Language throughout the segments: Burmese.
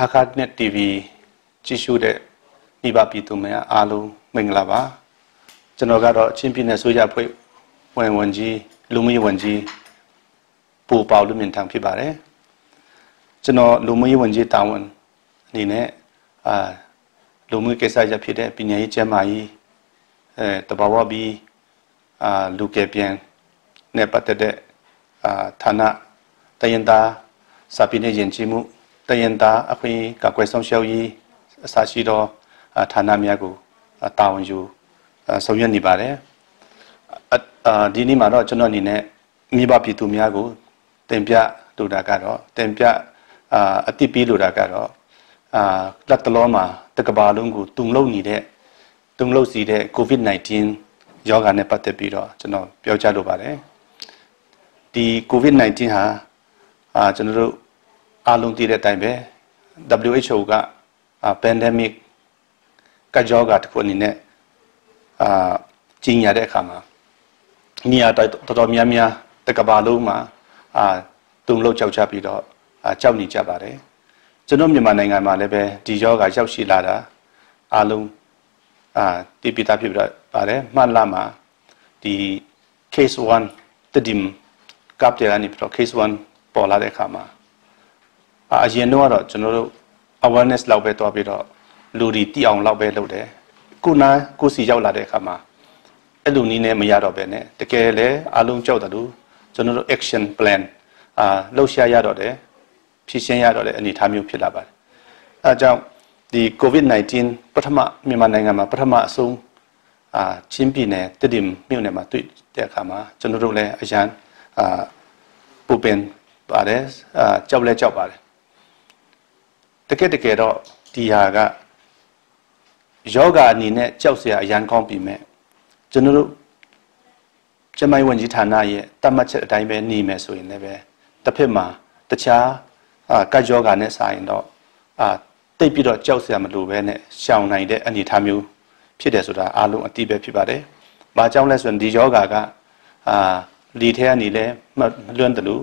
Hakarnet TV ကြည့်ရှုတဲ့မိဘပြည်သူများအားလုံးမင်္ဂလာပါကျွန်တော်ကတော့ချင်းပြည်နယ်ဆိုရဖွဲ့ဝန်ကြီးလူမျိုးဝန်ကြီးပူပေါလူမြင့်ထံဖြစ်ပါတယ်ကျွန်တော်လူမျိုးဝန်ကြီးတာဝန်အနေနဲ့လူမျိုးကိစ္စရဖြစ်တဲ့ပြည်နယ်ရေးကျန်းမာရေးတဘာဝပြီးလူကပြန်နဲ့ပတ်သက်တဲ့ဌာနတရင်သားစာပေနဲ့ယဉ်ကျေးမှုတရင်သားအခွင့်ကာကွယ်ဆောင်ရှောက်ရေးအစရှိသောဌာနများကိုတာဝန်ယူဆောင်ရွက်နေပါတယ်ဒီနေ့မှာတော့ကျွန်တော်အနေနဲ့မိဘပြည်သူများကိုတင်ပြလိုတာကတော့တင်ပြအတိပေးလိုတာကတော့လက်တလုံးမှာတကဘာလုံးကိုတုံလုံးစီတဲ့ COVID-19 ရောဂါနဲ့ပတ်သက်ပြီးတော့ကျွန်တော်ပြောကြားလိုပါတယ်ဒီ COVID-19 ဟာကျွန်တော်တို့အားလုံးသိတဲ့အတိုင်းပဲ WHO ကpandemic ကကြောဂါတစ်ခုအနေနဲ့ကြီးညာတဲ့အခါမှာနေရာတော်တော်များများတကဘာလုံးမှာတုံလို့ကြောက်ကြပြီးတော့ကြောက်နေကြပါတယ်ကျွန်တော်မြန်မာနိုင်ငံမှာလည်းပဲဒီယောဂါရောက်ရှိလာတာအားလုံးတည်ပြတာဖြစ်ပါတယ်မှတ်လာမှာဒီ case 1တည်dim ကပ်တယ်အနေပြီးတော့ case 1ပေါ်လာတဲ့အခါမှာအရင်တော့ကျွန်တော်တို့ awareness လောက်ပဲတွားပြီးတော့လူတွေသိအောင်လောက်ပဲလုပ်တယ်ကိုစီရောက်လာတဲ့အခါမှာအဲ့လိုနည်းနဲ့မရတော့ပဲနဲ့တကယ်လည်းအားလုံးကြောက်တယ်လို့ကျွန်တော်တို့ action plan လှုပ်ရှားရတော့တယ်ဖြည့်ရှင်းရတော့တဲ့အနေအထားမျိုးဖြစ်လာပါတယ်အဲကြောင့်ဒီ COVID-19 ပထမမြန်မာနိုင်ငံမှာပထမအဆုံးချင်းပြည်နယ်တည်dimမြို့နယ်မှာတွေ့တဲ့အခါမှာကျွန်တော်တို့လည်းအရန်ပူပင်ပါတယ်ကြောက်လဲကြောက်ပါတယ်တကယ်တော့ဒီဟာကယောဂအနေနဲ့ကြောက်စရာအရန်ကောင်းပြီမဲ့ကျွန်တော်တို့ကျမိုင်းဝန်ကြီးဌာနရဲ့တတ်မှတ်ချက်အတိုင်းပဲနေမယ်ဆိုရင်လည်းပဲတစ်ဖက်မှာတခြားကတ်ယောဂနဲ့ဆိုင်တော့တိတ်ပြီးတော့ကြောက်စရာမလိုပဲနဲ့ရှောင်နိုင်တဲ့အနေအထားမျိုးဖြစ်တယ်ဆိုတာအားလုံးအသိပဲဖြစ်ပါတယ်။ဘာကြောင့်လဲဆိုရင်ဒီယောဂကလီထဲကနေလည်းမလွန်းတယ်လို့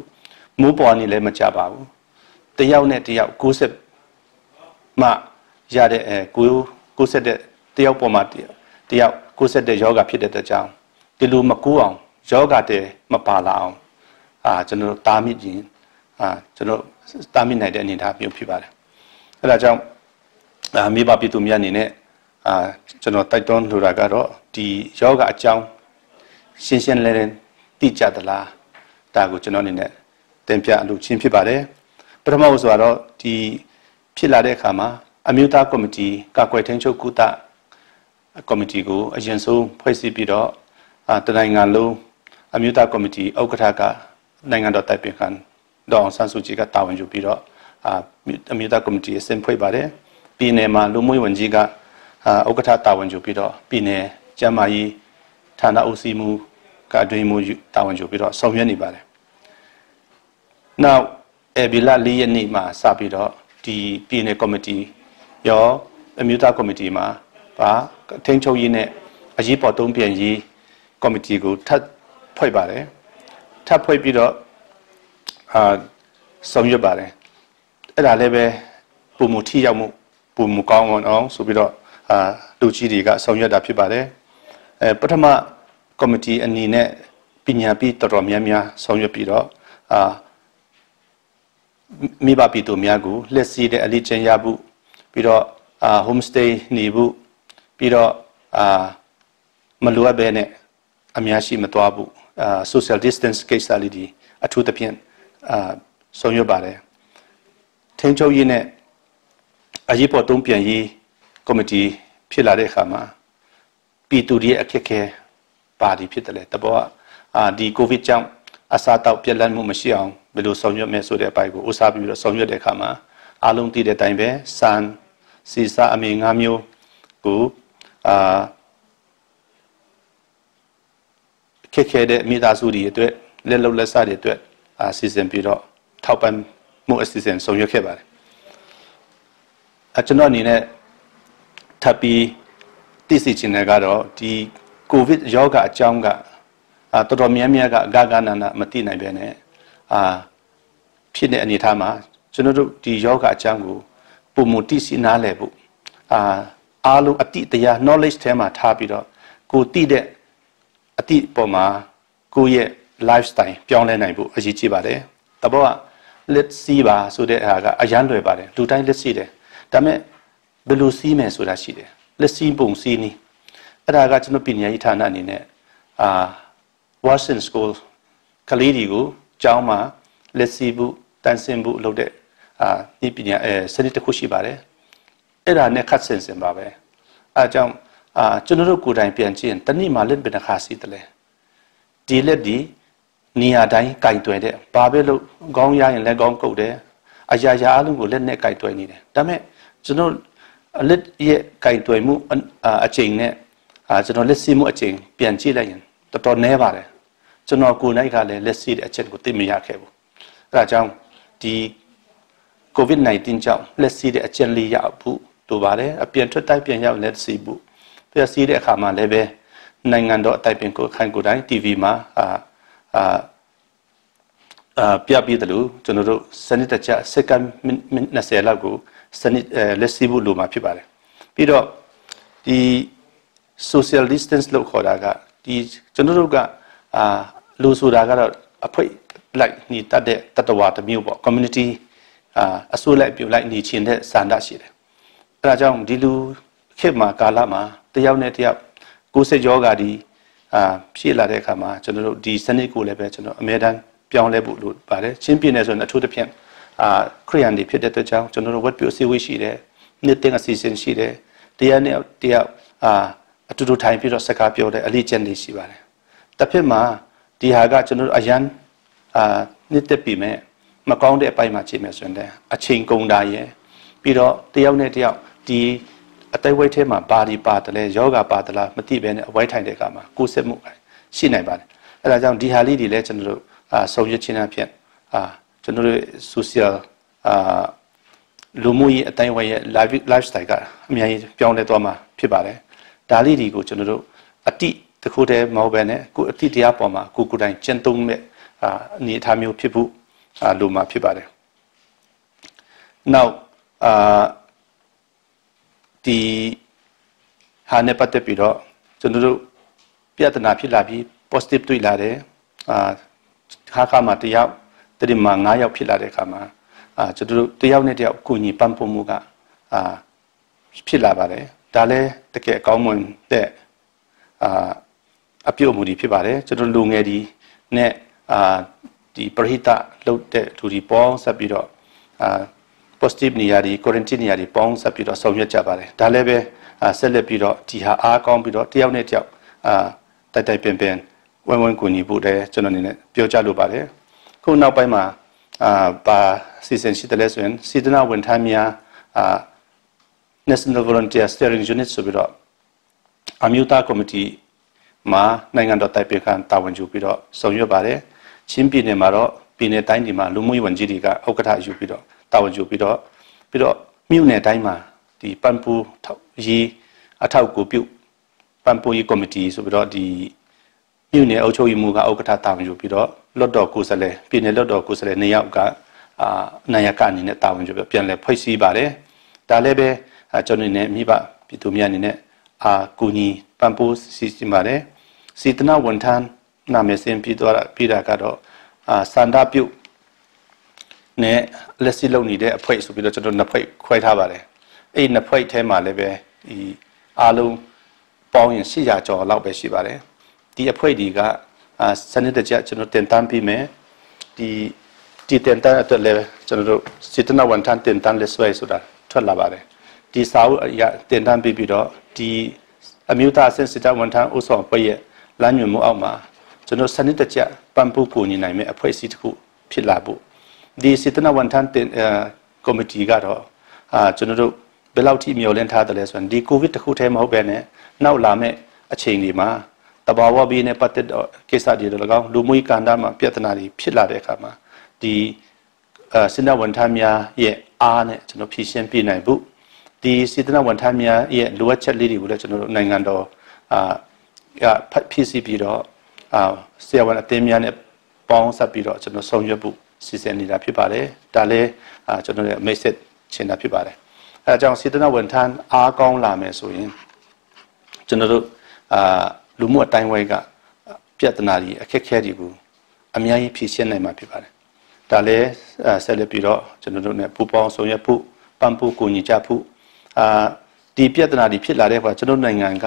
မူးပေါ်နေလည်းမကြပါဘူး။တယောက်နဲ့တယောက်60မှရတဲ့60တဲ့တယောက်ပေါ်မှာတယောက်60တဲ့ယောဂဖြစ်တဲ့ကြောင်းဒီလိုမကူအောင်ယောဂတဲ့မပါလာအောင်ကျွန်တော်တားမြစ်ခြင်းကျွန်တော်တားမြစ်နိုင်တဲ့အနေအထားမျိုးဖြစ်ပါတယ်အဲဒါကြောင့်မိဘပြည်သူများအနေနဲ့ကျွန်တော်တိုက်တွန်းလိုတာကတော့ဒီယောဂအကြောင်းရှင်းလင်းသိကြသလားဒါကိုကျွန်တော်အနေနဲ့တင်ပြလို့ချင်းဖြစ်ပါတယ်ပထမဆိုတော့ဒီဖြစ်လာတဲ့အခါမှာအမျိုးသားကော်မတီကာကွယ်ထိန်းချုပ်ကုသကော်မတီကိုအရင်ဆုံးဖွဲ့စည်းပြီးတော့တနိုင်ငံလုံးအမျိုးသားကော်မတီဥက္ကဋ္ဌကနိုင်ငံတော်တိုင်ပင်ခံဒေါအောင်ဆန်းစုကြည်ကတာဝန်ယူပြီးတော့အမျိုးသားကော်မတီအစင်ဖွဲ့ပါတယ်ပြည်နယ်မှာလူမျိုးဝန်ကြီးကဥက္ကဋ္ဌတာဝန်ယူပြီးတော့ပြည်နယ်ကျန်းမာရေးဌာနအုပ်စီးမှုကအတွင်းမှုတာဝန်ယူပြီးတော့ဆောင်ရွက်နေပါတယ်နောက်ဘီလာ၄ရက်နေ့မှာစပြီးတော့ဒီပြည်နယ်ကော်မတီရောအမျိုးသားကော်မတီမှာထိန်းချုပ်ရေးနဲ့အရေးပေါ်တုံ့ပြန်ရေးကော်မတီကိုထပ်ဖွဲ့ပါတယ်ထပ်ဖွဲ့ပြီးတော့ဆောင်ရွက်ပါတယ်အဲ့ဒါလည်းပဲပုံမှုထိရောက်မှုပုံမှုကောင်းအောင်ဆိုပြီးတော့လူကြီးတွေကဆောင်ရွက်တာဖြစ်ပါတယ်ပထမကော်မတီအနေနဲ့ပညာပြီးတော်တော်များများဆောင်ရွက်ပြီးတော့မိဘပြည်သူများကိုလက်စီတဲ့အလေးကျင့်ရဖို့ပြီးတော့home stay နေဖို့ပြီးတော့မလိုအပ်ပဲနဲ့အများရှိမသွားဘူးsocial distance ကိစ္စလေးဒီအထူးသဖြင့်ဆောင်ရွက်ပါတယ်ထိန်းချုပ်ရေးနဲ့အရေးပေါ်တုံ့ပြန်ရေးကော်မတီဖြစ်လာတဲ့အခါမှာပြည်သူတွေအခက်အခဲပါတီဖြစ်တယ်လေတဘောဒီကိုဗစ်ကြောင့်အစားတောက်ပြက်လက်မှုမရှိအောင်ဘယ်လိုဆောင်ရွက်မယ်ဆိုတဲ့အပိုင်းကိုဥစားပြီးတော့ဆောင်ရွက်တဲ့အခါမှာအားလုံးသိတဲ့အတိုင်းပဲစံစီစာအမေ၅မျိုးကိုခက်ခဲတဲ့မိသားစုတွေအတွက်လက်လုံလက်စားတွေအတွက်စီစဉ်ပြီးတော့ထောက်ပံ့မှုအစီအစဉ်ဆောင်ရွက်ခဲ့ပါတယ်ကျွန်တော်အနေနဲ့ထပ်ပြီးသိစေချင်တယ်ကတော့ဒီကိုဗစ်ရောဂါအကြောင်းကတော်တော်များများကဂဂနာမသိနိုင်ပဲနဲ့ဖြစ်တဲ့အနေအထားမှာကျွန်တော်တို့ဒီယောဂအကြောင်းကို ပုံမတိစီနားလဲဖို့အားလုံးအတိတရား knowledge ထဲမှာထားပြီးတော့ကိုတိတဲ့အတိပေါ်မှာကိုရဲ့ lifestyle ပြောင်းလဲနိုင်ဖို့အရေးကြီးပါတယ်တဘောက let's see ပါဆိုတဲ့ဟာကအရန်လွယ်ပါတယ်လူတိုင်း let's see တယ်ဒါပေမဲ့ဘယ်လိုစီးမယ်ဆိုတာရှိတယ် let's see ပုံစီးနီးအဲ့ဒါကကျွန်တော်ပညာရေးဌာနအနေနဲ့Washington School ကလေးတွေကိုကျောင်းမှာlet's see ဘူးတန်းစင်ဘူးလုပ်တဲ့ဒီပညာစနစ်တစ်ခုရှိပါတယ်အဲ့ဒါနဲ့ခတ်ဆင်ပါပဲအဲအကြောင်းကျွန်တော်တို့ကိုယ်တိုင်ပြန်ကြည့်ရင်တနည်းမှလက်ဘယ်နှခါစီးတယ်လဲဒီလက်ဒီနေရာတိုင်းကြိုက်တွယ်တဲ့ဘာပဲလို့ခေါင်းရရင်လက်ခေါင်းကုတ်တယ်အရာရာအလုံးကိုလက်နဲ့ကြိုက်တွယ်နေတယ်ဒါပေမဲ့ကျွန်တော်လက်ရဲ့ကြိုက်တွယ်မှုအချိန်နဲ့ကျွန်တော်လက်စီးမှုအချိန်ပြန်ကြည့်လိုက်ရင်တော်တော်နည်းပါတယ်ကျွန်တော်ကိုယ်နိုင်ကလည်းလက်စီးတဲ့အချက်ကိုသိမရခဲ့ဘူးအဲဒါကြောင့်ဒီ COVID-19 ကြောင့်လက်စီးတဲ့အချက်လေးရဖို့တို့ပါတယ်အပြင်ထွက်တိုက်ပြန်ရောက်လက်စီးဖို့ပြစီးတဲ့အခါမှာလည်းပဲနိုင်ငံတော်အတိုက်ပင်ကိုခိုင်ကိုတိုင်း TV မှာပြပြတယ်လို့ကျွန်တော်တို့စနစ်တကျစက္ကန့်20လောက်ကိုစနစ်လက်စီးဖို့လိုမှာဖြစ်ပါတယ်ပြီးတော့ဒီ social distance လို့ခေါ်တာကဒီကျွန်တော်တို့ကလူဆိုတာကတော့အဖွေလိုက်နေတတ်တဲ့တတဝါတစ်မျိုးပေါ့ community အစိုးလိုက်ပြုတ်လိုက်နေခြင်းတဲ့စန္ဒရှိတယ်အဲဒါကြောင့်ဒီလူခေတ်မှာကာလမှာတယောက်နဲ့တယောက်ကိုယ်စိတ်ယောဂါဒီဖြည့်လာတဲ့အခါမှာကျွန်တော်တို့ဒီစနစ်ကိုလည်းပဲကျွန်တော်အမြဲတမ်းပြောင်းလဲဖို့လိုပါတယ်ချင်းပြင်းနေဆိုရင်အထူးသဖြင့်ခရိယန်တွေဖြစ်တဲ့အတွက်ကြောင့်ကျွန်တော်တို့ဝတ်ပြုအစည်းအဝေးရှိတယ်နေ့တင်အစီအစဉ်ရှိတယ်တရားနဲ့တရားအတူတူထိုင်ပြီးတော့စကားပြောတဲ့အလေးကျင့်တွေရှိပါတယ်တစ်ဖက်မှာဒီဟာကကျွန်တော်တို့အရန်နှစ်သက်ပြီးမဲ့မကောင်းတဲ့အပိုင်းမှာချိန်မယ်ဆိုရင်လည်းအချိန်ကုန်တာရယ်ပြီးတော့တယောက်နဲ့တယောက်ဒီအတိတ်ဝိတ်ထဲမှာဘာဒီပါတယ်လဲယောဂပါတလားမသိဘဲနဲ့အဝိုင်းထိုင်တဲ့အခါမှာကိုယ်စစ်မှုရှိနိုင်ပါတယ်အဲဒါကြောင့်ဒီဟာလေးတွေလည်းကျွန်တော်တို့ဆောင်ရွက်ခြင်းအဖြစ်ကျွန်တော်တို့ social လူမှုရေးအတိုင်းဝိုင်းရဲ့ lifestyle ကအများကြီးပြောင်းလဲသွားမှာဖြစ်ပါတယ်ဒါလေးတွေကိုကျွန်တော်တို့အတိတစ်ခုတည်းမဟုတ်ဘဲနဲ့ကိုအတိတရားပေါ်မှာကိုယ်တိုင်ကျင့်သုံးမဲ့အနေအထားမျိုးဖြစ်ဖို့လိုမှာဖြစ်ပါတယ်နောက်ဒီဟာနဲ့ပတ်သက်ပြီးတော့ကျွန်တော်တို့ပြဿနာဖြစ်လာပြီး positive တွေ့လာတယ်ခါမှာတယောက်တတိမှာ9ယောက်ဖြစ်လာတဲ့အခါမှာကျွန်တော်တို့တယောက်နဲ့တယောက်ကိုညီပန်းပုံမှုကဖြစ်လာပါတယ်ဒါလည်းတကယ်အကောင်းမွန်တဲ့အပြုအမူတွေဖြစ်ပါတယ်ကျွန်တော်လူငယ်ဒီနဲ့ဒီပရိဟိတလုပ်တဲ့လူတွေပေါင်းဆက်ပြီးတော့positive နေရာတွေ quarantine နေရာတွေပေါင်းဆက်ပြီးတော့ဆောင်ရွက်ကြပါတယ်ဒါလည်းပဲဆက်လက်ပြီးတော့ဒီဟာအားကောင်းပြီးတော့တယောက်နဲ့တယောက်တိုက်ပင်ဝိုင်းကူညီဖို့တည်းကျွန်တော်အနေနဲ့ပြောကြားလိုပါတယ်ခုနောက်ပိုင်းမှာပါစီစဉ်ရှိတယ်လဲဆိုရင်စေတနာဝန်ထမ်းများNational Volunteer Steering Unit ဆိုပြီးတော့အမျိုးသားကော်မတီမှာနိုင်ငံတော်တိုက်ပင်ခံတာဝန်ယူပြီးတော့ဆောင်ရွက်ပါတယ်ချင်းပြည်နယ်မှာတော့ပြည်နယ်တိုင်းတွေမှာလူမှုရေးဝန်ကြီးတွေကဥက္ကဋ္ဌယူပြီးတော့တာဝန်ယူပြီးတော့မြို့နယ်တိုင်းမှာဒီပန်ပူရေးအထောက်အကူပြုပန်ပူရေးကော်မတီဆိုပြီးတော့ဒီမြို့နယ်အုပ်ချုပ်ရေးမှူးကဥက္ကဋ္ဌတာဝန်ယူပြီးတော့လွတ်တော်ကိုယ်စားလှယ်ပြည်နယ်လွတ်တော်ကိုယ်စားလှယ်2ယောက်ကနာယကအနေနဲ့တာဝန်ယူပြီးပြန်လည်ဖွဲ့စည်းပါတယ်ဒါလည်းပဲကျွန်တော်အနေနဲ့မိဘပြည်သူများအနေနဲ့ကူညီပံ့ပိုးစီစဉ်ပါတယ်စေတနာဝန်ထမ်းနာမည်စင်ပြီးတာကတော့စန္ဒပြုနဲ့လက်စီလုံနေတဲ့အဖွဲ့ဆိုပြီးတော့ကျွန်တော်နှစ်ဖွဲ့ခွဲထားပါတယ်အဲ့နှစ်ဖွဲ့ထဲမှာလည်းပဲဒီအားလုံးပေါင်းရင်800ကျော်လောက်ပဲရှိပါတယ်ဒီအဖွဲ့ဒီကစနစ်တကျကျွန်တော်တင်တန်းပြီးမယ်ဒီတင်တန်းအတွက်လည်းကျွန်တော်တို့စေတနာဝန်ထမ်းတင်တန်းလက်ဆွဲဆိုတာထွက်လာပါတယ်ဒီစာအုပ်တင်တန်းပြီးတော့ဒီအမျိုးသားအဆင့်စေတနာဝန်ထမ်းဥဆောင်ဖွဲ့ရဲ့လမ်းညွှန်မှုအောက်မှာကျွန်တော်စနစ်တကျပံ့ပိုးကူညီနိုင်မယ့်အဖွဲ့အစည်းတစ်ခုဖြစ်လာဖို့ဒီစေတနာဝန်ထမ်းကော်မတီကတော့ကျွန်တော်တို့ဘယ်လောက်ထိမျှော်လင့်ထားတယ်လဲဆိုရင်ဒီကိုဗစ်တစ်ခုတည်းမဟုတ်ပဲနဲ့နောက်လာမယ့်အချိန်တွေမှာတဘာဝဘေးနဲ့ပတ်သက်တော့ကိစ္စတွေလည်းကောင်းလူမှုရေးကဏ္ဍမှာပြဿနာတွေဖြစ်လာတဲ့အခါမှာဒီစေတနာဝန်ထမ်းများရဲ့အားနဲ့ကျွန်တော်ဖြည့်ရှင်းပြနိုင်ဖို့ဒီစေတနာဝန်ထမ်းများရဲ့လိုအပ်ချက်လေးတွေကိုလည်းကျွန်တော်တို့နိုင်ငံတော်ဖြည့်ဆည်းပြီးတော့ဆရာဝန်အသင်းများနဲ့ပေါင်းစပ်ပြီးတော့ကျွန်တော်ဆောင်ရွက်ဖို့စီစဉ်နေတာဖြစ်ပါတယ်ဒါလည်းကျွန်တော်ရဲ့ message ချင်တာဖြစ်ပါတယ် ကြောင့်စေတနာဝန်ထမ်းအားကောင်းလာမယ်ဆိုရင်ကျွန်တော်တို့လူမှုအတိုင်းဝိုင်းကပြဿနာတွေအခက်အခဲတွေကိုအများကြီးဖြေရှင်းနိုင်မှာဖြစ်ပါတယ်ဒါလည်းဆက်လက်ပြီးတော့ကျွန်တော်တို့ ਨੇ ပူပေါင်းဆောင်ရွက်ဖို့ပံ့ပိုးကူညီကြဖို့ဒီပြဿနာတွေဖြစ်လာတဲ့အခါကျွန်တော်နိုင်ငံက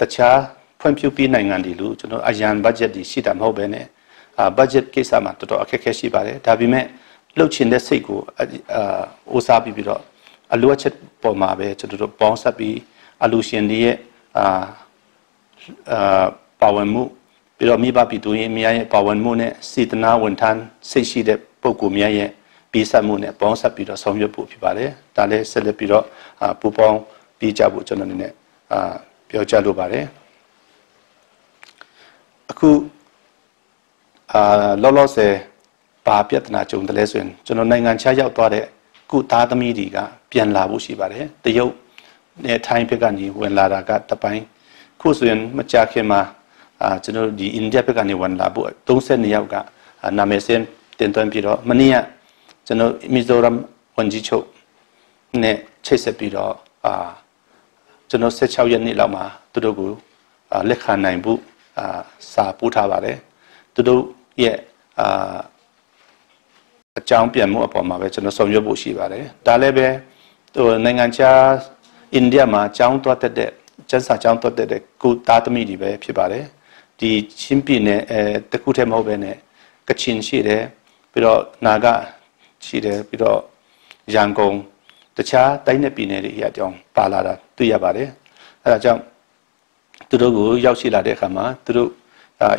တခြားဖွံ့ဖြိုးပြီးနိုင်ငံတွေလို့ကျွန်တော်အရန်ဘတ်ဂျက်တွေရှိတာမဟုတ်ဘဲနဲ့ဘတ်ဂျက်ကိစ္စမှာတော်တော်အခက်အခဲရှိပါတယ်ဒါပေမဲ့လှုပ်ချင်တဲ့စိတ်ကိုဦးစားပြီးတော့အလိုအချက်ပေါ်မှာပဲကျွန်တော်တို့ပေါင်းစပ်ပြီးအလူရှင်တွေရဲ့ပါဝင်မှုပြီးတော့မိဘပြည်သူရဲ့များရဲ့ပါဝင်မှုနဲ့စေတနာဝန်ထမ်းစိတ်ရှိတဲ့ပုဂ္ဂိုလ်များရဲ့ပြီးဆက်မှုနဲ့ပေါင်းစပ်ပြီးတော့ဆောင်ရွက်ဖို့ဖြစ်ပါတယ်ဒါလည်းဆက်လက်ပြီးတော့ပူပေါင်းပြီးကြဖို့ကျွန်တော်အနေနဲ့ပြောကြားလိုပါတယ်အခုလောလောဆယ်ပါပြဿနာကြုံတယ်လဲဆိုရင်ကျွန်တော်နိုင်ငံခြားရောက်သွားတဲ့ကုသားသမီးတွေကပြန်လာဖို့ရှိပါတယ်တရုတ်နဲ့ထိုင်းဘက်ကနေဝင်လာတာကတပိုင်းခုဆိုရင်မကြာခင်မှာကျွန်တော်ဒီအိန္ဒိယဘက်ကနေဝင်လာဖို့32ယောက်ကနာမည်စင်းတင်သွင်းပြီးတော့မနေ့ကကျွန်တော်မီဇိုရမ်ဝန်ကြီးချုပ်နဲ့ချိတ်ဆက်ပြီးတော့ကျွန်တော်16ရက်နေ့လောက်မှာသူတို့ကိုလက်ခံနိုင်ဖို့စာပို့ထားပါတယ်သူတို့ရဲ့အကြောင်းပြန်မှုအပေါ်မှာပဲကျွန်တော်ဆောင်ရွက်ဖို့ရှိပါတယ်ဒါလည်းပဲနိုင်ငံခြားအိန္ဒိယမှာအကြောင်းသွားတဲ့ကျန်းစာအကြောင်းသွားတဲ့ကုသားသမီးတွေပဲဖြစ်ပါတယ်ဒီချင်းပြည်နယ်တခုတည်းမဟုတ်ဘဲနဲ့ကချင်ရှိတယ်ပြီးတော့နာဂရှိတယ်ပြီးတော့ရန်ကုန်တခြားတိုင်းနယ်ပြည်နယ်တွေအကြောင်းပါလာတာတွေ့ရပါတယ်အဲဒါကြောင့်သူတို့ကိုရောက်ရှိလာတဲ့အခါမှာသူတို့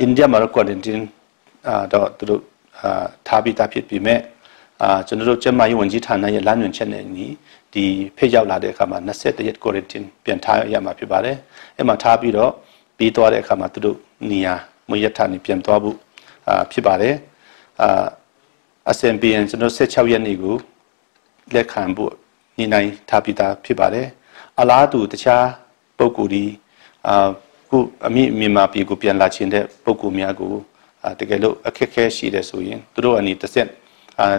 အိန္ဒိယမှာတော့ quarantine တော့သူတို့ထားပြီးသားဖြစ်ပြီးမဲ့ကျွန်တော်တို့ကျန်းမာရေးဝန်ကြီးဌာနရဲ့လမ်းညွှန်ချက်နဲ့ညီဒီဖိတ်ရောက်လာတဲ့အခါမှာ21ရက် quarantine ပြန်ထားရမှာဖြစ်ပါတယ်အဲ့မှာထားပြီးတော့ပြီးသွားတဲ့အခါမှာသူတို့နေရာမွေးရထားနေပြန်သွားဖို့ဖြစ်ပါတယ်အစံပြန်ကျွန်တော်16ရက်နေ့ကိုလက်ခံဖို့ညီနိုင်ထားပြီးသားဖြစ်ပါတယ်အလားတူတခြားပုဂ္ဂိုလ်ဒီခုအမိမြန်မာပြည်ကိုပြန်လာခြင်းတဲ့ပုဂ္ဂိုလ်များကိုတကယ်လို့အခက်အခဲရှိတယ်ဆိုရင်သူတို့အနေနဲ့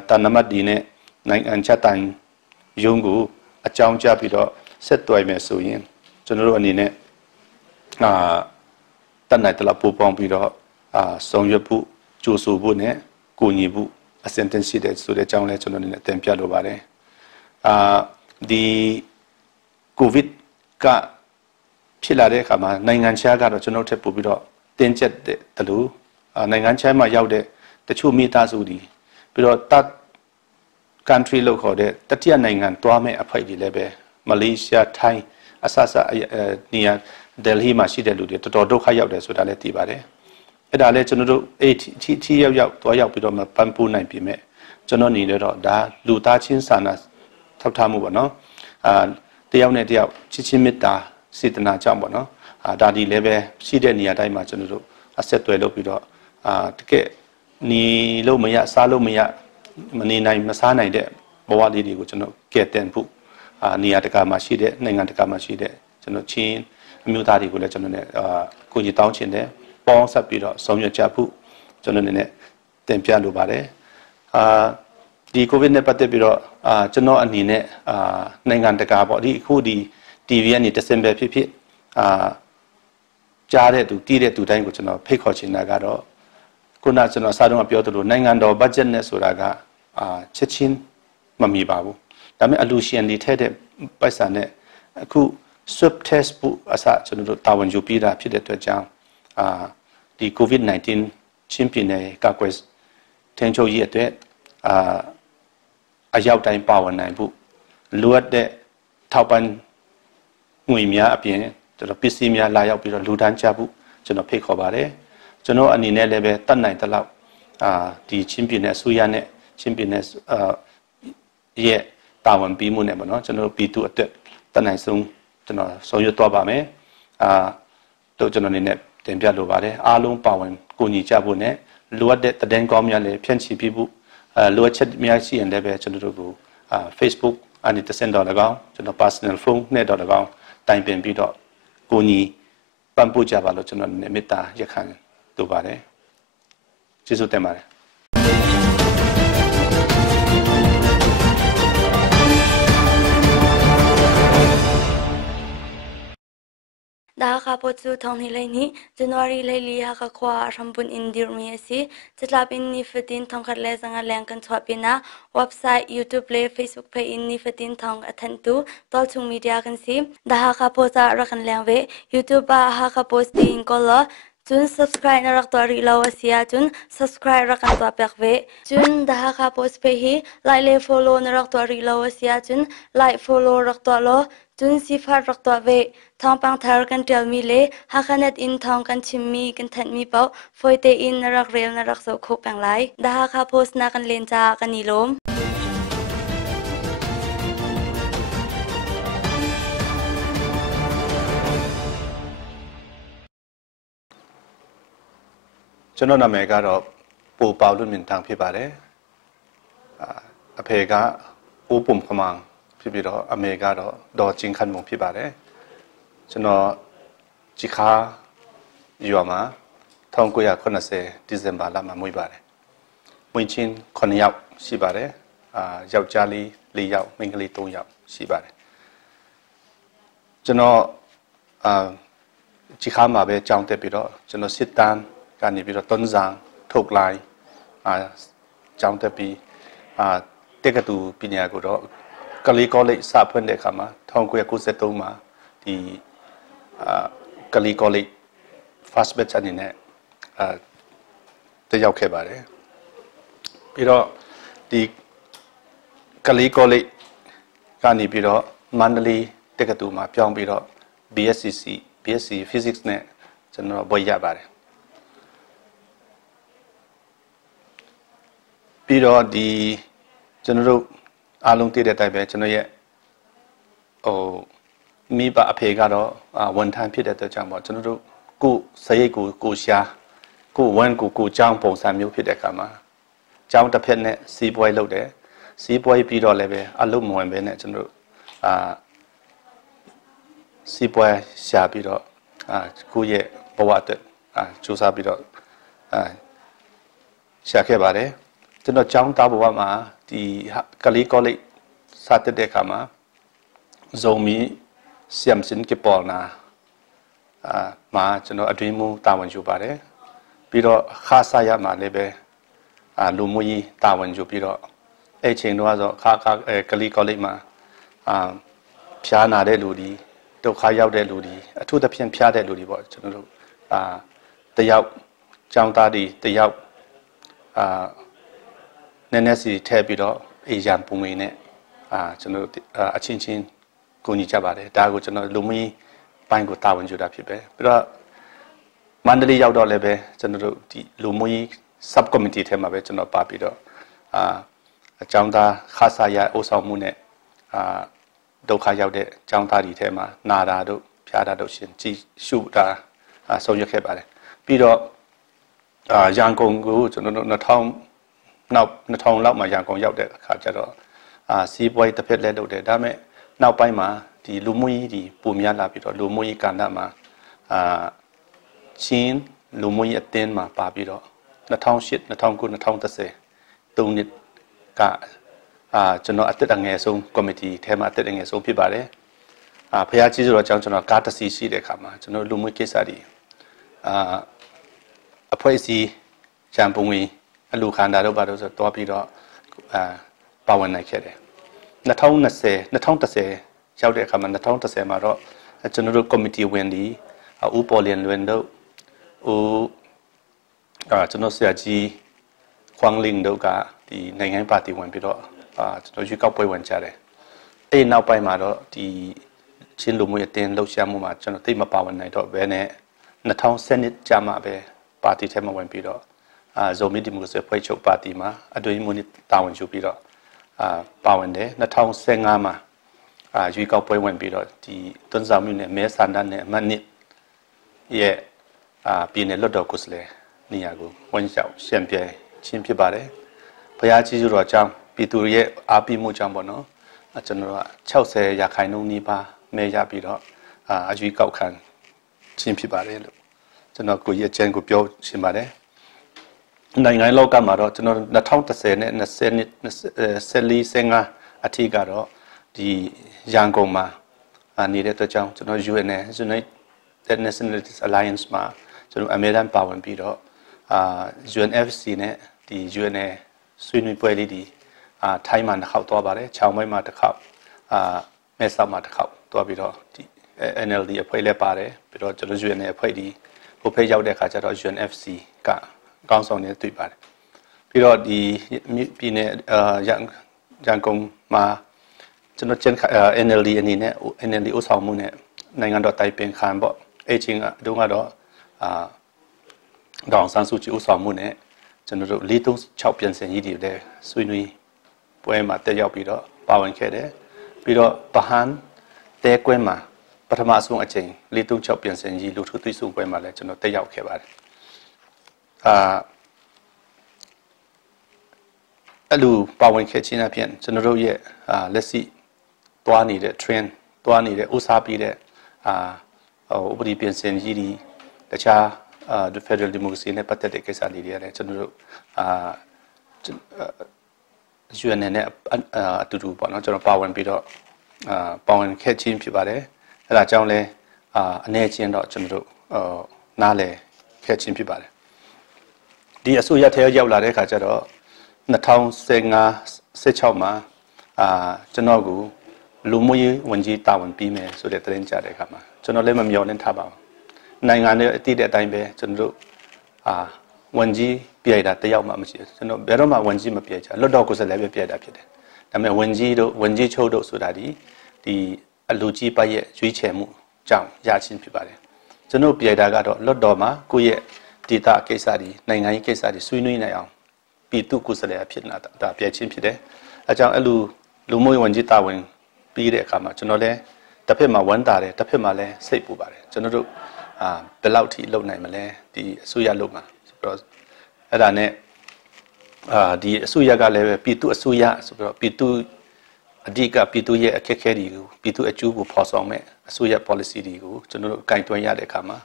တန်နမတ်ဒီနဲ့နိုင်ငံခြားတိုင်းရုံးကိုအကြောင်းကြားပြီးတော့ဆက်သွယ်မယ်ဆိုရင်ကျွန်တော်တို့အနေနဲ့တန်နိုင်တလားပူပေါင်းပြီးတော့ဆောင်ရွက်ဖို့ကြိုးဆိုဖို့နဲ့ကိုညီဖို့အစင်တန်ရှိတဲ့ဆိုတဲ့အကြောင်းလဲကျွန်တော်အနေနဲ့တင်ပြလိုပါတယ်ဒီကိုဗစ်ကဖြစ်လာတဲ့အခါမှာနိုင်ငံခြားကတော့ကျွန်တော်ထပ်ပို့ပြီးတော့တင်းကျပ်တဲ့လို့နိုင်ငံခြားမှာရောက်တဲ့တချို့မိသားစုတွေပြီးတော့country လို့ခေါ်တဲ့တတိယနိုင်ငံတွားမဲ့အဖွဲ့တွေလည်းပဲမလေးရှားထိုင်းအဆအနေရာဒယ်ဟီမှာရှိတဲ့လူတွေတော်တော်ဒုက္ခရောက်တယ်ဆိုတာလည်းသိပါတယ်အဲ့ဒါလည်းကျွန်တော်တို့ထိရောက်တွားရောက်ပြီးတော့မပန်းပိုးနိုင်ပြီမဲ့ကျွန်တော်နေတော့ဒါလူသားချင်းစာနာထောက်ထားမှုပေါ့နော်တယောက်နဲ့တယောက်ချစ်ချင်းမေတ္တာစေတနာကြောင့်ပေါ့နော်ဒါဒီလည်းပဲရှိတဲ့နေရာတိုင်းမှာကျွန်တော်တို့အဆက်သွယ်လုပ်ပြီးတော့တကယ်နေလို့မရစားလို့မရမနေနိုင်မစားနိုင်တဲ့ဘဝလေးတွေကိုကျွန်တော်ကဲတင်ဖို့နေရာတကာမှာရှိတဲ့နိုင်ငံတကာမှာရှိတဲ့ကျွန်တော်ချင်းအမျိုးသားတွေကိုလည်းကျွန်တော် ਨੇ ကိုကြီးတောင်းချင်တယ်ပေါင်းဆက်ပြီးတော့ဆောင်ရွက်ကြဖို့ကျွန်တော် ਨੇ တင်ပြလိုပါတယ်ဒီကိုဗစ်နဲ့ပတ်သက်ပြီးတော့ကျွန်တော်အနေနဲ့နိုင်ငံတကာပေါ့ဒီအခုဒီ TV ကနေတစ်စင်ပဲဖြစ်ဖြစ်ကြားတဲ့သူတီးတဲ့သူတိုင်းကိုကျွန်တော်ဖိတ်ခေါ်ချင်တာကတော့ခုနကျွန်တော်အစတုန်းကပြောသလိုနိုင်ငံတော်ဘတ်ဂျက်နဲ့ဆိုတာကချက်ချင်းမမီပါဘူးဒါပေမဲ့အလူရှင်တွေထည့်တဲ့ပိုက်ဆံနဲ့အခု swab test ဖို့အစကျွန်တော်တို့တာဝန်ယူပြီးတာဖြစ်တဲ့အတွက်ကြောင့်ဒီ COVID-19 ချင်းပြည်နယ်ကကွယ်ထင်ချုပ်ရေးအတွက်အရောက်တိုင်းပါဝင်နိုင်ဖို့လိုအပ်တဲ့ထောက်ပံ့ငွေများအပြင်ကျွန်တော်ပစ္စည်းများလာရောက်ပြီးတော့လူဒန်းချဖို့ကျွန်တော်ဖိတ်ခေါ်ပါတယ်ကျွန်တော်အနေနဲ့လည်းပဲတတ်နိုင်တဲ့လောက်ဒီချင်းပြည်နယ်အစိုးရနဲ့ချင်းပြည်နယ်ရဲ့တာဝန်ပြီးမှုနဲ့ပေါ့နော်ကျွန်တော်ပြည်သူအတွက်တတ်နိုင်ဆုံးကျွန်တော်ဆောင်ရွက်သွားပါမယ်တို့ကျွန်တော်အနေနဲ့တင်ပြလိုပါတယ်အားလုံးပါဝင်ကိုညီကြဖို့နဲ့လိုအပ်တဲ့သတင်းကောင်းများလည်းဖြန့်ချီပေးဖို့လိုအပ်ချက်များရှိရင်လည်းပဲကျွန်တော်တို့ကိုFacebook အနေနဲ့$10၎င်းကျွန်တော် personal phone နဲ့$၎င်းတိုင်ပင်ပြီးတော့ကိုညီပံ့ပိုးကြပါလို့ကျွန်တော်အနေနဲ့မေတ္တာရက်ခံလိုပါတယ်ကျေးဇူးတင်ပါတယ် ดาคาปจูทองนี่เลยนี่จันวารีเลยลีฮักขวารัมบุนอินดิร์มีสิจะลาบินนิฟตินทองคัดเลสังแรงกันชอบปินะเว็บไซต์ YouTube เลย Facebook เพจอินนิฟตินทองอัทันตุตอลชุงมีเดียกันสิดาคาโพสรักันแรงเว YouTube บาฮักโพสติงก็ละจุน subscribe นรักตัวรีลาวเสียจุน subscribe รักันตัวเปกเวจุนดาคาโพสเพฮีไลค์เลย follow นรักตัวรีลาวเสียจุนไลค์ follow รักตัวโลจุนสิฟารักตัวเวทองปังทาร์กันเทลมีเลฮักนัดอินทองกันชิมมีกันทันมีเป้าฟอยเตอินนรักเรียลนรักโซโคแปงไลดาคาโพสนากันเลนจากันนิลมကျွန်တော်နာမည်ကတော့ပူပေါလူမြင့်တန်းဖြစ်ပါတယ်အဖေကဦးပုံခမန်းဖြစ်ပြီးတော့အမေကတော့ဒေါ်ချင်းခန့်မုံဖြစ်ပါတယ်ကျွန်တော်ជីခါရွာမှာ1980ဒီဇင်ဘာလမှာမွေးပါတယ်မွေးချင်း9ယောက်ရှိပါတယ်ယောက်ျားလေး4ယောက်မိန်းကလေး3ယောက်ရှိပါတယ်ကျွန်တော်ជីခါမှာပဲကြောင်းတက်ပြီးတော့ကျွန်တော်စစ်တမ်းကနေပြီးတော့တွန်းစံထုတ်လိုက်ကြောင်းတက်ပြီးတက်ကတူပညာကိုတော့ကလေးကောလိပ်စဖွင့်တဲ့အခါမှာ1993မှာဒီကလေးကောလိပ် first batch အနေနဲ့တက်ရောက်ခဲ့ပါတယ်ပြီးတော့ဒီကလေးကောလိပ်ကနေပြီးတော့မန္တလေးတက်ကတူမှာပြောင်းပြီးတော့ BSc Physics နဲ့ကျွန်တော်ဘွဲ့ရပါတယ်ပြီးတော့ဒီကျွန်တော်တို့အားလုံးသိတဲ့အတိုင်းပဲကျွန်တော်ရဲ့မိဘအဖေကတော့ဝန်ထမ်းဖြစ်တဲ့အတွက်ကြောင့်ပေါ့ကျွန်တော်တို့ကိုစရိတ်ကိုရှာကိုဝန်ကိုကြောင်းပုံစံမျိုးဖြစ်တဲ့အခါမှာကြောင်းတစ်ဖက်နဲ့စီးပွားရေးလုပ်တယ်စီးပွားရေးပြီးတော့လည်းပဲအလုပ်မဝင်ပဲနဲ့ကျွန်တော်တို့စီးပွားရှာပြီးတော့ကိုရဲ့ဘဝအတွက်စူးစမ်းပြီးတော့ရှာခဲ့ပါတယ်ကျွန်တော်ကျောင်းသားဘဝမှာဒီကလေးကောလိပ်စတဲ့အခါမှာဇုံမီဆီယမ်စင်ကပေါ်နာမှာကျွန်တော်အတွင်းမူတာဝန်ယူပါတယ်ပြီးတော့ခါဆာရမှာလည်းပဲလူမှုရေးတာဝန်ယူပြီးတော့အဲ့ချိန်တော့ဆိုကလေးကောလိပ်မှာဖျားနာတဲ့လူတွေဒုက္ခရောက်တဲ့လူတွေအထူးသဖြင့်ဖျားတဲ့လူတွေပေါ့ကျွန်တော်တို့တယောက်ကျောင်းသားတွေတယောက်နည်းနည်းစီထည့်ပြီးတော့အေးရန်ပုံမင်းနဲ့ကျွန်တော်အချင်းချင်းကိုညီကြပါတယ်ဒါကိုကျွန်တော်လူမီပိုင်းကိုတာဝန်ယူတာဖြစ်ပဲပြီးတော့မန္တလေးရောက်တော့လည်းပဲကျွန်တော်တို့ဒီလူမီ sub committee ထဲမှာပဲကျွန်တော်ပါပြီးတော့အကြောင်းသားခါဆာရအိုဆောင်မှုနဲ့ဒုက္ခရောက်တဲ့ကျောင်းသားတွေထဲမှာနာတာတို့ဖျားတာတို့ရှင်ကြည်ရှုတာဆောင်ရွက်ခဲ့ပါတယ်ပြီးတော့ရန်ကုန်ကိုကျွန်တော်တို့2000လောက်မှာရန်ကုန်ရောက်တဲ့အခါကျတော့စီးပွားရေးတစ်ဖက်လဲလုပ်တယ်ဒါပေမဲ့နောက်ပိုင်းမှာဒီလူမှုရေးဒီပုံများလာပြီးတော့လူမှုရေးကဏ္ဍမှာချင်းလူမှုရေးအသင်းမှာပါပြီးတော့2008 2009 2010 3နှစ်ကကျွန်တော်အသက်အငယ်ဆုံးကော်မတီထဲမှာအသက်အငယ်ဆုံးဖြစ်ပါတယ်ဖခင်ကြီးဆိုတော့ကျွန်တော်ကားတစ်စီးရှိတဲ့အခါမှာကျွန်တော်လူမှုကိစ္စတွေအဖွဲ့အစည်းချန်ပုံဝင်အလူခန္ဓာတို့ဘာလို့ဆိုတော့ပြီးတော့ပါဝင်နိုင်ခဲ့တယ်2010ရောက်တဲ့အခါမှာ2010မှာတော့ကျွန်တော်တို့ကော်မတီဝင်ဒီဦးပေါ်လျံလွင်တို့ကျွန်တော်ဆရာကြီးခွန်လင်းတို့ကဒီနိုင်ငံပါတီဝင်ပြီးတော့ကျွန်တော်ရွေးကောက်ပွဲဝင်ကြတယ်အဲ့နောက်ပိုင်းမှာတော့ဒီချင်းလူမျိုးအတင်းလှုပ်ရှားမှုမှာကျွန်တော်သိမပါဝင်နိုင်တော့ဘဲနဲ့2010ကြာမှပဲပါတီထဲမှာဝင်ပြီးတော့ဇိုမီဒီမိုကရေစီဖွဲ့ချုပ်ပါတီမှာအတွင်းမှုတာဝန်ယူပြီးတော့ပါဝင်တယ်2015မှာရွေးကောက်ပွဲဝင်ပြီးတော့ဒီတွန်းဆောင်မှုနဲ့မဲဆန္ဒနဲ့အမှတ်နှစ်ရဲ့ပြည်နယ်လွှတ်တော်ကိုယ်စားလှယ်နေရာကိုဝင်ရောက်ရှင်ပြိုင်ချင်းဖြစ်ပါတယ်ဘုရားကြီးဆိုတော့အကြောင်းပြည်သူရဲ့အားပေးမှုကြောင့်ပေါ့နော်ကျွန်တော်က60ရာခိုင်နှုန်းနီးပါးမဲရပြီးတော့အရွေးကောက်ခံချင်းဖြစ်ပါတယ်လို့ကျွန်တော်ကိုရဲ့အကျဉ်းကိုပြောရှင်းပါတယ်နိုင်ငံလောကမှာတော့ကျွန်တော်2010နဲ့20နှစ်14-15အထိကတော့ဒီရန်ကုန်မှာနေတဲ့အတွက်ကြောင့်ကျွန်တော် UN နဲ့ that Nationalities Alliance မှာကျွန်တော်အမြဲတမ်းပါဝင်ပြီးတော့UNFC နဲ့ဒီ UN ဆွေးနွေးပွဲလေးဒီထိုင်းမှာတစ်ခေါက်သွားပါတယ်ချောင်းမိုင်းမှာတစ်ခေါက်မဲဆောက်မှာတစ်ခေါက်သွားပြီးတော့ဒီ NLD အဖွဲ့လည်းပါတယ်ပြီးတော့ကျွန်တော် UN အဖွဲ့ဒီဟိုဖိတ်ရောက်တဲ့ခါကျတော့ UNFC ကကောင်းဆောင်နေတွေ့ပါတယ်ပြီးတော့ဒီပြည်နယ်ရန်ကုန်မှာကျွန်တော်NLD အနေနဲ့ NLD ဥဆောင်မှုနဲ့နိုင်ငံတော်တိုင်ပင်ခံပေါ့အဲ့ချင်းကတုန်းကတော့ဒေါအောင်ဆန်းစုကြည်ဥဆောင်မှုနဲ့ကျွန်တော်တို့436ပြန်စင်ကြီးတွေလည်းဆွေးနွေးပွဲမှာတက်ရောက်ပြီးတော့ပါဝင်ခဲ့တယ်ပြီးတော့ဗဟန်းတဲကွဲမှာပထမဆုံးအကြိမ်436ပြန်စင်ကြီးလူထုသိစုပွဲမှာလည်းကျွန်တော်တက်ရောက်ခဲ့ပါတယ်အဲ့လိုပါဝင်ခဲ့ခြင်းအပြင်ကျွန်တော်တို့ရဲ့လက်ရှိသွားနေတဲ့ trend သွားနေတဲ့ဥစားပြီးတဲ့ဥပဒေပြင်ဆင်ကြီးတွေတခြားFederal Democracy နဲ့ပတ်သက်တဲ့ကိစ္စတွေရတယ်ကျွန်တော်တို့UN နဲ့အတူတူပေါ့နော်ကျွန်တော်ပါဝင်ပြီးတော့ပါဝင်ခဲ့ခြင်းဖြစ်ပါတယ်အဲ့ဒါကြောင့်လဲအနေချင်းတော့ကျွန်တော်တို့နားလည်ခဲ့ခြင်းဖြစ်ပါတယ်ဒီအစိုးရထဲရောက်လာတဲ့အခါကျတော့2015-16မှာကျွန်တော်ကလူမှုရေးဝန်ကြီးတာဝန်ပြီးမယ်ဆိုတဲ့သတင်းကြားတဲ့အခါမှာကျွန်တော်လည်းမမျှော်လင့်ထားပါဘူးနိုင်ငံရဲ့အတိတဲ့အတိုင်းပဲကျွန်တော်တို့ဝန်ကြီးပြိုင်တာတယောက်မှမရှိဘူးကျွန်တော်ဘယ်တော့မှဝန်ကြီးမပြိုင်ကြလွတ်တော်ကိုယ်စားလှယ်ပဲပြိုင်တာဖြစ်တယ်ဒါပေမဲ့ဝန်ကြီးချုပ်တို့ဆိုတာဒီအလူကြီးပတ်ရဲ့ရွေးချယ်မှုကြောင့်ရချင်းဖြစ်ပါတယ်ကျွန်တော်ပြိုင်တာကတော့လွတ်တော်မှာကိုယ့်ရဲ့ဒေတာကိစ္စတွေနိုင်ငံရေးကိစ္စတွေဆွေးနွေးနိုင်အောင်ပြည်သူကိုယ်စားလှယ်ဖြစ်နေတာဒါပြိုင်ချင်းဖြစ်တယ်အဲကြောင့်အဲ့လိုလူမှုဝန်ကြီးတာဝန်ပြီးတဲ့အခါမှာကျွန်တော်လည်းတစ်ဖက်မှာဝန်တာတယ်တစ်ဖက်မှာလည်းစိတ်ပူပါတယ်ကျွန်တော်တို့ဘယ်လောက်ထိလုံနိုင်မလဲဒီအစိုးရလုံမှာဆိုတော့အဲ့ဒါနဲ့ဒီအစိုးရကလည်းပဲပြည်သူအစိုးရဆိုပြီးတော့ပြည်သူအဓိကပြည်သူရဲ့အခက်အခဲတွေကိုပြည်သူအကျိုးကိုဖော်ဆောင်မဲ့အစိုးရ policy တွေကိုကျွန်တော်တို့ကင်တွယ်ရတဲ့အခါမှာ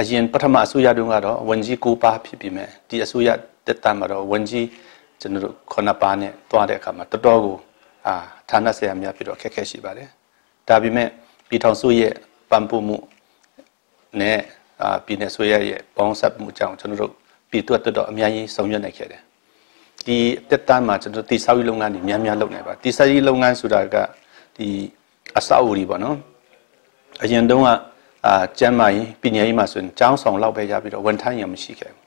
အရင်ပထမအစိုးရတုန်းကတော့ဝန်ကြီး9ပါးဖြစ်ပြီးမဲ့ဒီအစိုးရတက်တမ်းမှာတော့ဝန်ကြီးကျွန်တော်တို့9ပါးနဲ့တွားတဲ့အခါမှာတော်တော်ကိုဌာနဆိုင်ရာများပြီးတော့အခက်အခဲရှိပါတယ်ဒါပေမဲ့ပြည်ထောင်စုရဲ့ပံ့ပိုးမှုနဲ့ပြည်နယ်ဆိုရရဲ့ပေါင်းစပ်မှုကြောင့်ကျွန်တော်တို့ပြည်သူ့အတွက်တော့အများကြီးဆောင်ရွက်နိုင်ခဲ့တယ်ဒီတက်တမ်းမှာကျွန်တော်တိဆောက်ရေးလုပ်ငန်းတွေများများလုပ်နေပါတိဆောက်ရေးလုပ်ငန်းဆိုတာကဒီအဆောက်အဦတွေပေါ့နော်အရင်တုန်းကကျမ်းမာရေးပညာရေးမှာဆိုရင်ကျောင်းဆောင်လောက်ပဲရပြီးတော့ဝန်ထမ်းရမရှိခဲ့ဘူး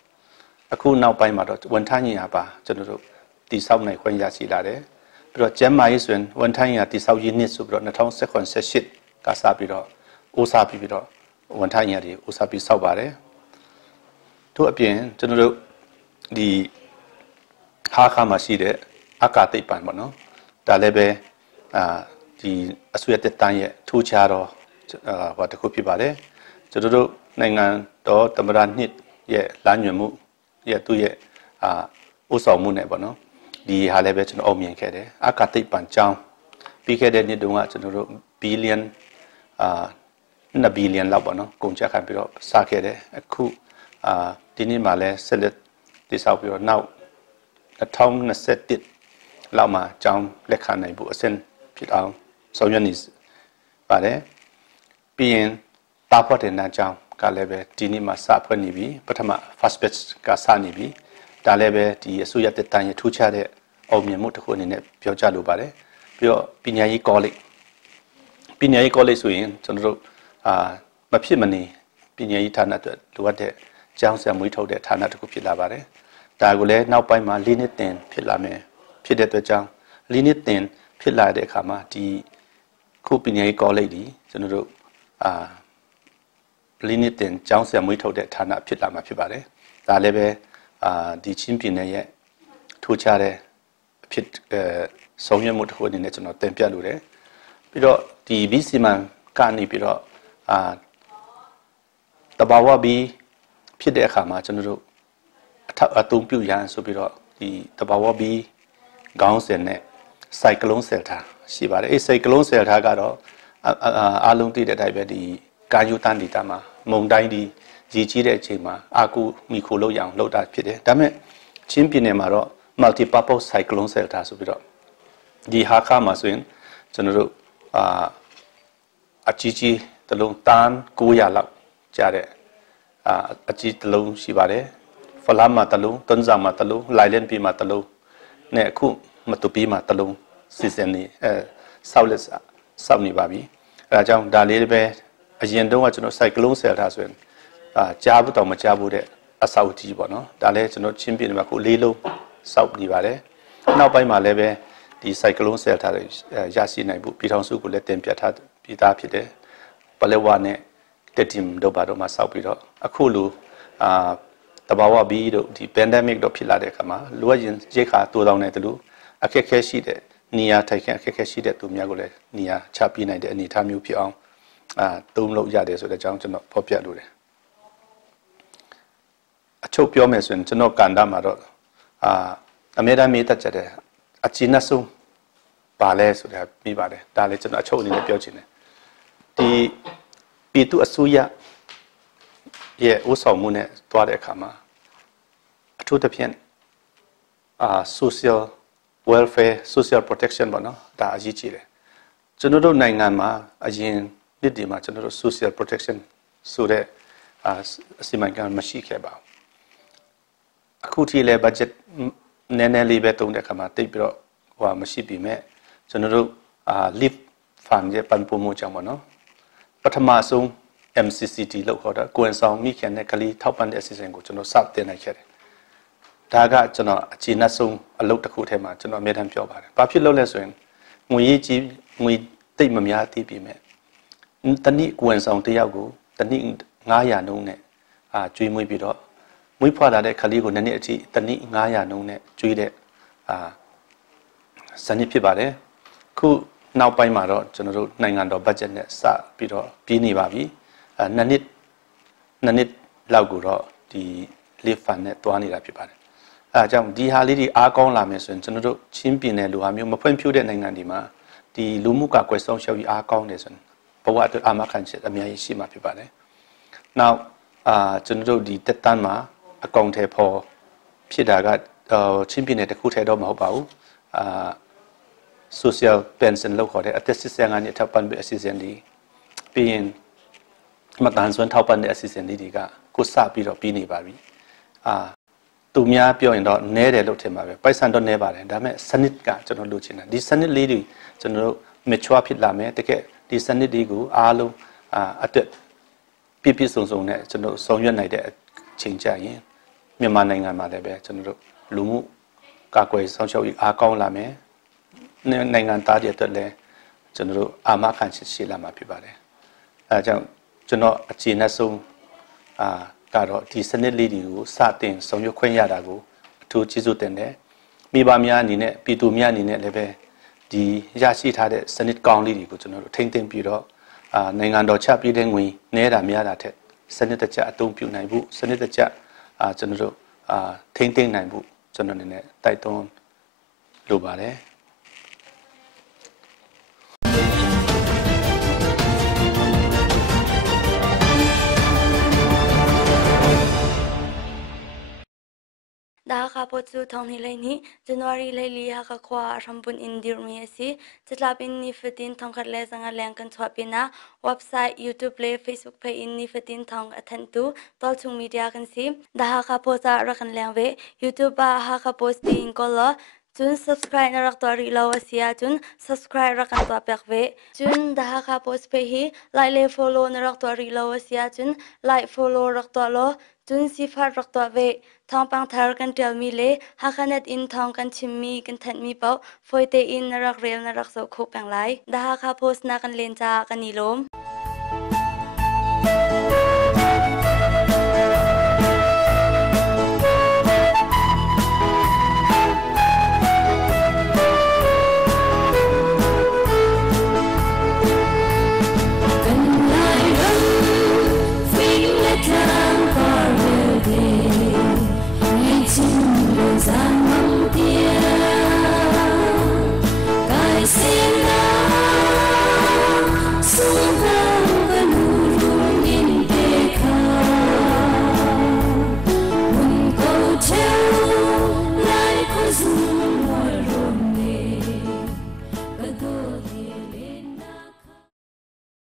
အခုနောက်ပိုင်းမှာတော့ဝန်ထမ်းရပါကျွန်တော်တို့တိဆောက်နိုင်ခွင့်ရရှိလာတယ်ပြီးတော့ကျမ်းမာရေးဆိုရင်ဝန်ထမ်းရတိဆောက်ရေးနှစ်ဆိုပြီးတော့2018ကစပြီးတော့ဦးစားပြီးတော့ဝန်ထမ်းရတွေဦးစားပြီးစောက်ပါတယ်တို့အပြင်ကျွန်တော်တို့ဒီဟာခါမှာရှိတဲ့အကာသိပ္ပံပေါ့နော်ဒါလည်းပဲဒီအစိုးရတက်တန်းရဲ့ထူးခြားတော့ဟိုတခုဖြစ်ပါတယ်ကျွန်တော်တို့နိုင်ငံတော်သမ္မတနှစ်ရဲ့လမ်းညွှန်မှုရဲ့သူ့ရဲ့ဥဆောင်မှုနဲ့ပေါ့နော်ဒီဟာလည်းပဲကျွန်တော်အုံမြင်ခဲ့တယ်အကာသိပ္ပံကျောင်းပြီးခဲ့တဲ့နှစ်တုန်းကကျွန်တော်တို့ဘီလီယံ2ဘီလီယံလောက်ပေါ့နော်ကုန်ကျခံပြီးတော့စခဲ့တယ်အခုဒီနေ့မှလည်းဆက်လက်တည်ဆောက်ပြီးတော့နောက်2021လောက်မှာကျောင်းလက်ခံနိုင်ဖို့အဆင့်ဖြစ်အောင်ဆောင်ရွက်နေပါတယ်ပြီးရင်တာဖွက်တဲ့နာကျောင်းကလည်းပဲဒီနေ့မှစဖွဲ့နေပြီပထမ first batch ကစနေပြီဒါလည်းပဲဒီအစိုးရတက်တန်းရထူးခြားတဲ့အောင်မြင်မှုတစ်ခုအနေနဲ့ပြောကြလိုပါတယ်ပြီးတော့ပညာရေး college ဆိုရင်ကျွန်တော်တို့မဖြစ်မနေပညာရေးဌာနအတွက်လိုအပ်တဲ့ကျောင်းဆရာမွေးထုတ်တဲ့ဌာနတစ်ခုဖြစ်လာပါတယ်ဒါကိုလည်းနောက်ပိုင်းမှာ၄နှစ်တင်ဖြစ်လာမယ်ဖြစ်တဲ့အတွက်ကြောင့်၄နှစ်တင်ဖြစ်လာတဲ့အခါမှာဒီခုပညာရေး college ဒီကျွန်တော်တို့၄နှစ်တင်ကျောင်းဆရာမွေးထုတ်တဲ့ဌာနဖြစ်လာမှာဖြစ်ပါတယ်ဒါလည်းပဲဒီချင်းပြည်နယ်ရဲ့ထူးခြားတဲ့ဖြစ်ဆောင်ရွက်မှုတစ်ခုအနေနဲ့ကျွန်တော်တင်ပြလိုတယ်ပြီးတော့ဒီဘီစီမန်ကနေပြီးတော့တဘာဝဘီဖြစ်တဲ့အခါမှာကျွန်တော်တို့အသုံးပြုရန်ဆိုပြီးတော့ဒီတဘာဝဘီခေါင်းစဉ်နဲ့စိုက်ကလုန်းဆယ်ထားရှိပါတယ်အဲ့စိုက်ကလုန်းဆယ်ထားကတော့အားလုံးသိတဲ့အတိုင်းပဲဒီကာယူတန်ဒီတာမှာမုံတိုင်းဒီရည်ကြီးတဲ့အချိန်မှာအာကူမီခိုလို့ရအောင်လုပ်တာဖြစ်တယ်ဒါပေမဲ့ချင်းပြည်နယ်မှာတော့ multi purpose cyclone shelter ဆိုပြီးတော့ဒီဟာခါမှာဆိုရင်ကျွန်တော်တို့အကြီးကြီး တလုံးတန်း900လောက်ကြားတဲ့အကြီးတလုံးရှိပါတယ်ဖလာမှာတလုံးတွန်းဇာမှာတလုံးလိုင်လန်ပီမှာတလုံးနဲ့အခုမတူပီမှာတလုံးစီစဉ်နေဆောက်လက်ဆောက်နေပါပြီအဲဒါကြောင့်ဒါလေးပဲအရင်တုန်းကကျွန်တော် cyclone ဆယ်ထားဆိုရင်ကြားဘူးတော့မကြားဘူးတဲ့အဆောက်ကြီးပေါ့နော်ဒါလည်းကျွန်တော်ချင်းပြည်နယ်မှာခု၄လုံးဆောက်နေပါတယ်နောက်ပိုင်းမှာလည်းပဲဒီ cyclone ဆယ်ထားတွေရရှိနိုင်ဖို့ပြည်ထောင်စုကိုလည်းတင်ပြထားပြီးသားဖြစ်တယ်ပလက်ဝနဲ့တက်တင်တို့ဘာတို့မှာဆောက်ပြီးတော့အခုလိုတဘာဝဘီတို့ဒီ pandemic တို့ဖြစ်လာတဲ့အခါမှာလိုအပ်ရင်ရိတ်ခါတိုးတောင်းတဲ့တူအခက်အခဲရှိတဲ့နေရာထိုင်ခန့်အခက်အခဲရှိတဲ့သူများကိုလည်းနေရာချပြနိုင်တဲ့အနေအထားမျိုးဖြစ်အောင်သုံးလို့ရတယ်ဆိုတဲ့အကြောင်းကျွန်တော်ဖော်ပြလိုတယ်အချုပ်ပြောမယ်ဆိုရင်ကျွန်တော်ကန်တာမှာတော့အမြဲတမ်းမေးတတ်ကြတဲ့အကျဉ်းဆုံးပါလဲဆိုတဲ့ပြီးပါတယ်ဒါလည်းကျွန်တော်အချုပ်အနေနဲ့ပြောချင်တယ်ဒီပြည်သူအစိုးရရဲ့ဥဆောင်မှုနဲ့တွားတဲ့အခါမှာအထူးသဖြင့် social welfare social protection ပေါ့နော်ဒါအရေးကြီးတယ်ကျွန်တော်တို့နိုင်ငံမှာအရင်နှစ်ဒီမှာကျွန်တော်တို့ social protection ဆိုတဲ့အစီအမံကိန်းမရှိခဲ့ပါဘူးအခုထိလည်း budget နည်းနည်းလေးပဲတုံးတဲ့အခါမှာတိတ်ပြီးတော့မရှိပြီမဲ့ကျွန်တော်တို့live fund ရဲ့ပံ့ပိုးမှုကြောင့်ပေါ့နော်ပထမဆုံး MCCT လို့ခေါ်တာကိုယ်ဆောင်မိခင်နဲ့ကလေးထောက်ပံ့တဲ့အစီအစဉ်ကိုကျွန်တော်စတင်နိုင်ခဲ့တယ်ဒါကကျွန်တော်အချိန်နဲ့ဆုံးအလုပ်တစ်ခုထဲမှာကျွန်တော်အမြဲတမ်းပြောပါတယ်ဘာဖြစ်လို့လဲဆိုရင်ငွေရေးကြီးငွေတိတ်မများသေးပြီမဲ့တနည်းကိုယ်ဆောင်တယောက်ကိုတနည်း900နှုန်းနဲ့ကျွေးမွေးပြီးတော့မွေးဖွားလာတဲ့ကလေးကိုနည်းနည်းအထိတနည်း900နှုန်းနဲ့ကျွေးတဲ့စနစ်ဖြစ်ပါတယ်ခုနောက်ပိုင်းမှာတော့ကျွန်တော်တို့နိုင်ငံတော်ဘတ်ဂျက်နဲ့စပြီးတော့ပြီးနေပါပြီနှစ်နှစ်လောက်ကိုတော့ဒီ live fund နဲ့တွားနေတာဖြစ်ပါတယ်အဲအကြောင်းဒီဟာလေးတွေအားကောင်းလာမယ်ဆိုရင်ကျွန်တော်တို့ချင်းပြည်နယ်လိုဟာမျိုးမဖွံ့ဖြိုးတဲ့နိုင်ငံတွေမှာဒီလူမှုကွယ်ဆောင်ရှောက်ရေးအားကောင်းတယ်ဆိုရင်ဘဝအတွက်အာမခံချက်အများကြီးရှိမှာဖြစ်ပါတယ်နောက်ကျွန်တော်တို့ဒီတက်တန်းမှာအကောင့်ထဲပေါ်ဖြစ်တာကချင်းပြည်နယ်တစ်ခုထဲတော့မဟုတ်ပါဘူးsocial pension လို့ခေါ်တဲ့အသက်65နှစ်ထောက်ပံ့ပေးအစီအစဉ်တွေပြီးရင်မတန်ဆွမ်းထောက်ပံ့တဲ့အစီအစဉ်တွေကကိုစပြီးတော့ပြီးနေပါပြီသူများပြောရင်တော့နဲတယ်လို့ထင်ပါပဲပိုက်ဆံတော့နဲပါတယ်ဒါပေမဲ့စနစ်ကကျွန်တော်လိုချင်တာဒီစနစ်လေးတွေကျွန်တော်တို့ mature ဖြစ်လာမယ်တကယ်ဒီစနစ်တွေကိုအားလုံးအတွက်ပြည့်စုံနဲ့ကျွန်တော်ဆောင်ရွက်နိုင်တဲ့အချိန်ကြရင်မြန်မာနိုင်ငံမှာလည်းပဲကျွန်တော်တို့လူမှုကာကွယ်ဆောင်ရှောက်ရေးအားကောင်းလာမယ်နိုင်ငံသားတွေအတွက်လည်းကျွန်တော်တို့အာမခံချက်ရှိလာမှာဖြစ်ပါတယ်အဲဒါကြောင့်ကျွန်တော်အခြေအနေဆုံးကတော့ဒီစနစ်လေးတွေကိုစတင်ဆောင်ရွက်ခွင့်ရတာကိုအထူးကျေးဇူးတင်တယ်မိဘများအနေနဲ့ပြည်သူများအနေနဲ့လည်းပဲဒီရရှိထားတဲ့စနစ်ကောင်းလေးတွေကိုကျွန်တော်တို့ထိန်းသိမ်းပြီးတော့နိုင်ငံတော်ချပြည့်တဲ့ငွေနဲတာများတာထက်စနစ်တကျအသုံးပြုနိုင်ဖို့စနစ်တကျကျွန်တော်တို့ထိန်းသိမ်းနိုင်ဖို့ကျွန်တော်အနေနဲ့တိုက်တွန်းလိုပါတယ်ဒါကပို့သူထောင်းနေလိုက်နိဇန်နဝါရီလေးလီဟာကခွာရမ်ပွန်အင်ဒီမီယစီစတလာပင်နိဖတင်ထောင်းခတ်လဲစငါလန်ကန်ချွာပင်နာ website YouTube play Facebook page in ni fatin thong athan tu tol chung media kan si da ha post ra kan lang ve YouTube ba ha post pin ko lo chun subscribe na rak to ri lo sia chun subscribe ra kan to pek ve chun da ha post pe hi like le follow na rak to ri lo sia chun like follow rak to lo chun si far rak to ve thong pang thar kan tel mi le ha khanet in thong kan chimmi kan that mi pau foite in na rak rel na rak so khop pang lai da ha post na kan len cha kan ni lom